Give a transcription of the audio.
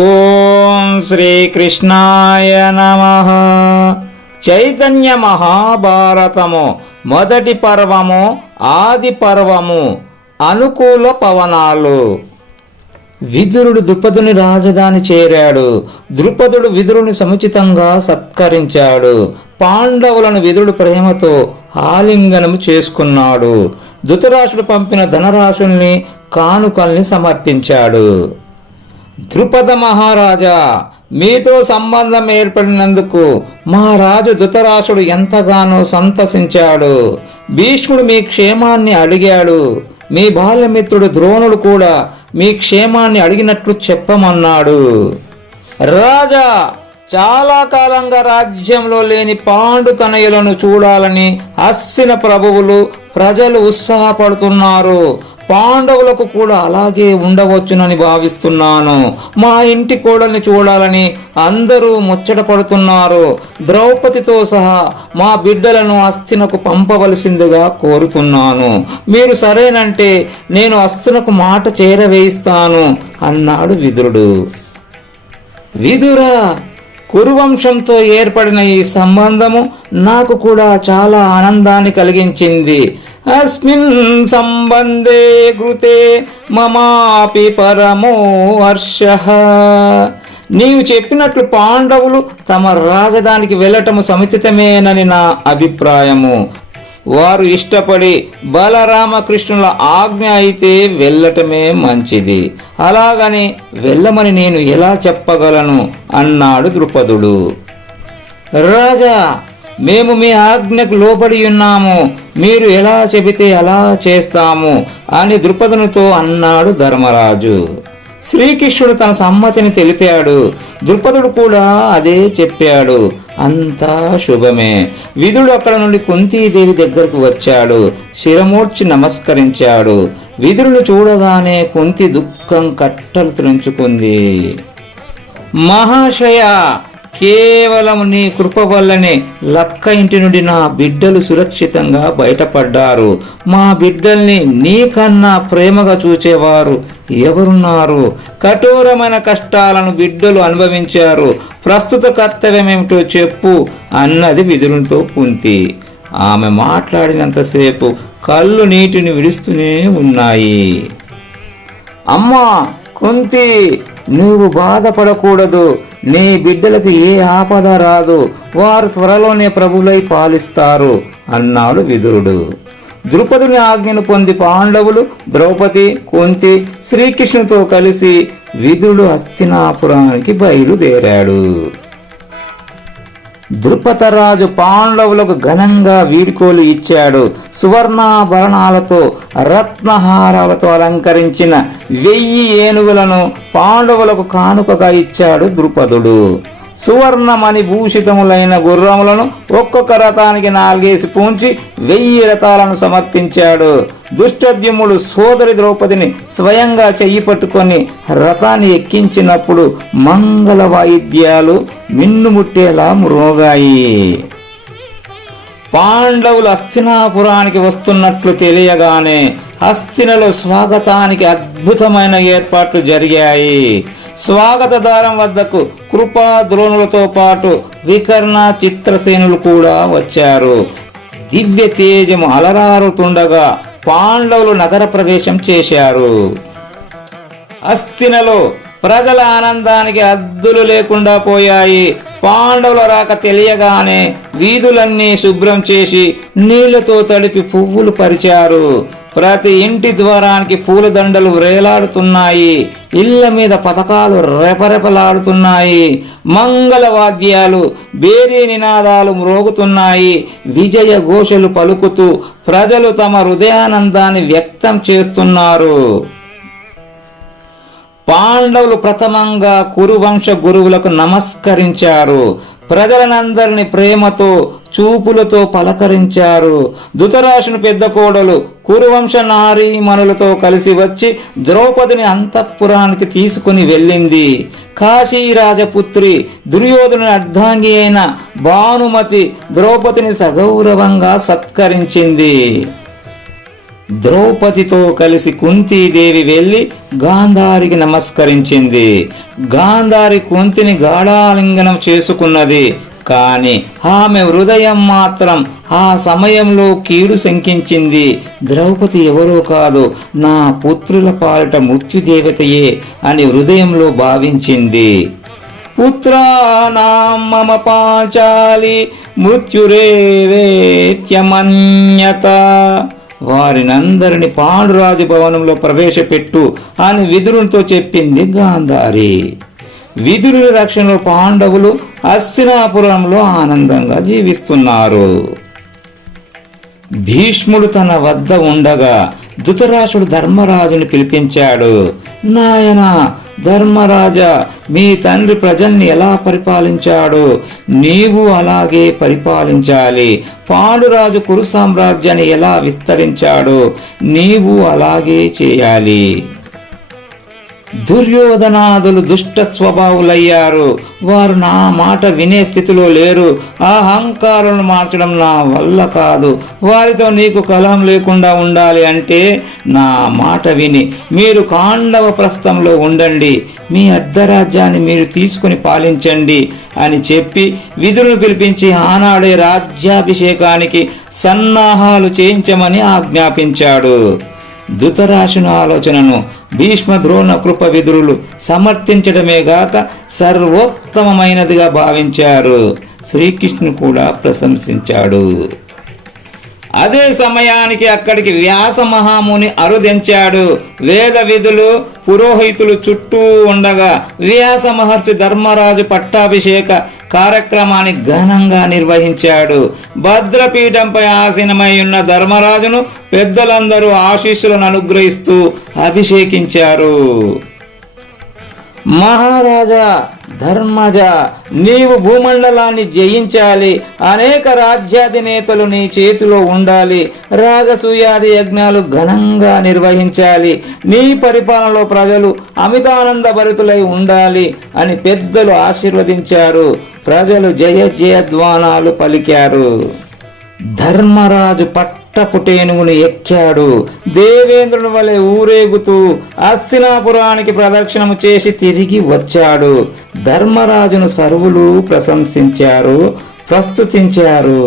ఓం శ్రీకృష్ణాయ నమః. చైతన్య మహాభారతము మొదటి పర్వము ఆది పర్వము. అనుకూల పవనాలు. విదురుడు ద్రుపదుని రాజధాని చేరాడు. ద్రుపదుడు విదురుని సముచితంగా సత్కరించాడు. పాండవులను విదురుడు ప్రేమతో ఆలింగనము చేసుకున్నాడు. ధృతరాష్ట్రుడు పంపిన ధనరాశుల్ని కానుకల్ని సమర్పించాడు. ద్రుపద మహారాజా, మీతో సంబంధం ఏర్పడినందుకు మా రాజు ధృతరాష్ట్రుడు ఎంతగానో సంతసించాడు. భీష్ముడు మీ క్షేమాన్ని అడిగాడు. మీ బాల్యమిత్రుడు ద్రోణుడు కూడా మీ క్షేమాన్ని అడిగినట్లు చెప్పమన్నాడు. రాజా, చాలా కాలంగా రాజ్యంలో లేని పాండు తనయులను చూడాలని హస్తిన ప్రభువులు ప్రజలు ఉత్సాహపడుతున్నారు. పాండవులకు కూడా అలాగే ఉండవచ్చునని భావిస్తున్నాను. మా ఇంటి కోడల్ని చూడాలని అందరూ ముచ్చట పడుతున్నారు. ద్రౌపదితో సహా మా బిడ్డలను హస్తినకు పంపవలసిందిగా కోరుతున్నాను. మీరు సరేనంటే నేను హస్తినకు మాట చేరవేయిస్తాను అన్నాడు విదురుడు. విదురా, కురువంశంతో ఏర్పడిన ఈ సంబంధము నాకు కూడా చాలా ఆనందాన్ని కలిగించింది. అస్మిన్ సంబంధే కృతే మమాపి పరమో హర్షః. నీవు చెప్పినట్లు పాండవులు తమ రాజధానికి వెళ్ళటము సముచితమేనని నా అభిప్రాయము. వారు ఇష్టపడి బలరామకృష్ణుల ఆజ్ఞ అయితే వెళ్ళటమే మంచిది. అలాగని వెళ్ళమని నేను ఎలా చెప్పగలను అన్నాడు ద్రుపదుడు. రాజా, మేము మీ ఆజ్ఞకు లోబడి ఉన్నాము. మీరు ఎలా చెబితే అలా చేస్తాము అని ద్రుపదునితో అన్నాడు ధర్మరాజు. శ్రీకృష్ణుడు తన సమ్మతిని తెలిపాడు. ద్రుపదుడు కూడా అదే చెప్పాడు. అంతా శుభమే. విదుడు అక్కడ నుండి కుంతీదేవి దగ్గరకు వచ్చాడు. శిరమూర్చి నమస్కరించాడు. విదురును చూడగానే కుంతి దుఃఖం కట్టలు త్రెంచుకుంది. మహాశయ, కేవలం నీ కృప వల్లనే లక్క ఇంటి నుండి నా బిడ్డలు సురక్షితంగా బయటపడ్డారు. మా బిడ్డల్ని నీకన్నా ప్రేమగా చూచేవారు ఎవరున్నారు? కఠోరమైన కష్టాలను బిడ్డలు అనుభవించారు. ప్రస్తుత కర్తవ్యం ఏమిటో చెప్పు అన్నది విదురునితో కుంతి. ఆమె మాట్లాడినంతసేపు కళ్ళు నీటిని విడుస్తూనే ఉన్నాయి. అమ్మా కుంతి, నువ్వు బాధపడకూడదు. నీ బిడ్డలకు ఏ ఆపద రాదు. వారు త్వరలోనే ప్రభులై పాలిస్తారు అన్నాడు విదురుడు. ద్రుపదుని ఆజ్ఞను పొంది పాండవులు, ద్రౌపది, కుంతి శ్రీకృష్ణుతో కలిసి విదురుడు హస్తినాపురానికి బయలుదేరాడు. ద్రుపదరాజు పాండవులకు ఘనంగా వీడ్కోలు ఇచ్చాడు. సువర్ణాభరణాలతో రత్నహారాలతో అలంకరించిన 1000 ఏనుగులను పాండవులకు కానుకగా ఇచ్చాడు ద్రుపదుడు. సువర్ణమణి భూషితములైన గుర్రములను ఒక్కొక్క రథానికి 4 పూంచి 1000 రథాలను సమర్పించాడు. దుష్టద్యుమ్నుడు సోదరి ద్రౌపదిని స్వయంగా చెయ్యి పట్టుకొని రథాన్ని ఎక్కించినప్పుడు మంగళ వాయిద్యాలు మిన్నుముట్టేలా మ్రోగాయి. పాండవులు హస్తినాపురానికి వస్తున్నట్లు తెలియగానే హస్తినలో స్వాగతానికి అద్భుతమైన ఏర్పాట్లు జరిగాయి. స్వాగత ద్వారం వద్దకు కృపా ద్రోణులతో పాటు వికర్ణ, చిత్రసేనులు కూడా వచ్చారు. దివ్య తేజము అలరారుతుండగా పాండవులు నగర ప్రవేశం చేశారు. హస్తినలో ప్రజల ఆనందానికి హద్దులు లేకుండా పోయాయి. పాండవుల రాక తెలియగానే వీధులన్నీ శుభ్రం చేసి నీళ్లతో తడిపి పువ్వులు పరిచారు. ప్రతి ఇంటి ద్వారానికి పూలదండలు వేలాడుతున్నాయి. ఇళ్ల మీద పతకాలు రెపరెపలాడుతున్నాయి. మంగళ వాద్యాలు, బేరీ నినాదాలు మ్రోగుతున్నాయి. విజయ ఘోషలు పలుకుతూ ప్రజలు తమ హృదయానందాన్ని వ్యక్తం చేస్తున్నారు. పాండవులు ప్రథమంగా కురువంశ గురువులకు నమస్కరించారు. ప్రజలనందరిని ప్రేమతో చూపులతో పలకరించారు. ధృతరాష్ట్రుని పెద్ద కోడలు కురువంశ నారీమణులతో కలిసి వచ్చి ద్రౌపదిని అంతఃపురానికి తీసుకుని వెళ్ళింది. కాశీరాజపుత్రి దుర్యోధనుని అర్ధాంగి అయిన భానుమతి ద్రౌపదిని సగౌరవంగా సత్కరించింది. ద్రౌపదితో కలిసి కుంతీదేవి వెళ్లి గాంధారికి నమస్కరించింది. గాంధారి కుంతిని గాఢాలింగనం చేసుకున్నది. కాని ఆమె హృదయం మాత్రం ఆ సమయంలో కీడు శంకించింది. ద్రౌపది ఎవరో కాదు, నా పుత్రుల పాలిట మృత్యుదేవతయే అని హృదయంలో భావించింది. పుత్రానాం మమ పాంచాలి మృత్యురేవేత్యమన్యత, వారినందరిని పాండురాజు భవనంలో ప్రవేశపెట్టు అని విదురునితో చెప్పింది గాంధారి. విదురుని రక్షణలో పాండవులు హస్తినాపురంలో ఆనందంగా జీవిస్తున్నారు. భీష్ముడు తన వద్ద ఉండగా ధృతరాష్ట్రుడు ధర్మరాజుని పిలిపించాడు. నాయనా ధర్మరాజా, మీ తండ్రి ప్రజల్ని ఎలా పరిపాలించాడో నీవు అలాగే పరిపాలించాలి. పాండురాజు కురు సామ్రాజ్యాన్ని ఎలా విస్తరించాడో నీవు అలాగే చేయాలి. దుర్యోధనాదులు దుష్ట స్వభావులయ్యారు. వారు నా మాట వినే స్థితిలో లేరు. ఆ అహంకారులను మార్చడం నా వల్ల కాదు. వారితో నీకు కలహం లేకుండా ఉండాలి అంటే నా మాట విని మీరు ఖాండవ ప్రస్థంలో ఉండండి. మీ అర్ధరాజ్యాన్ని మీరు తీసుకుని పాలించండి అని చెప్పి విదురును పిలిపించి ఆనాడే రాజ్యాభిషేకానికి సన్నాహాలు చేయించమని ఆజ్ఞాపించాడు. ధృతరాష్ట్రుని ఆలోచనను భీష్మ ద్రోణ కృప విదురులు సమర్థించడమే గాక సర్వోత్తమమైనదిగా భావించారు. శ్రీకృష్ణుడు కూడా ప్రశంసించాడు. అదే సమయానికి అక్కడికి వ్యాస మహాముని అరుదించాడు. వేద విధులు పురోహితులు చుట్టూ ఉండగా వ్యాస మహర్షి ధర్మరాజు పట్టాభిషేక కార్యక్రమాన్ని ఘనంగా నిర్వహించాడు. భద్రపీఠంపై ఆసీనమై ఉన్న ధర్మరాజును పెద్దలందరూ ఆశీస్సులను అనుగ్రహిస్తూ అభిషేకించారు. మహారాజా ధర్మజ, నీవు భూమండలాన్ని జయించాలి. అనేక రాజ్యాధినేతలు నీ చేతిలో ఉండాలి. రాజసూయాది యజ్ఞాలు ఘనంగా నిర్వహించాలి. నీ పరిపాలనలో ప్రజలు అమితానంద భరితులై ఉండాలి అని పెద్దలు ఆశీర్వదించారు. ప్రజలు జయ జయధ్వానాలు పలికారు. ధర్మరాజు పట్టపుటేనుగును ఎక్కాడు. దేవేంద్రుని వలె ఊరేగుతూ హస్తినాపురానికి ప్రదక్షిణము చేసి తిరిగి వచ్చాడు. ధర్మరాజును సర్వులు ప్రశంసించారు, ప్రస్తుతించారు.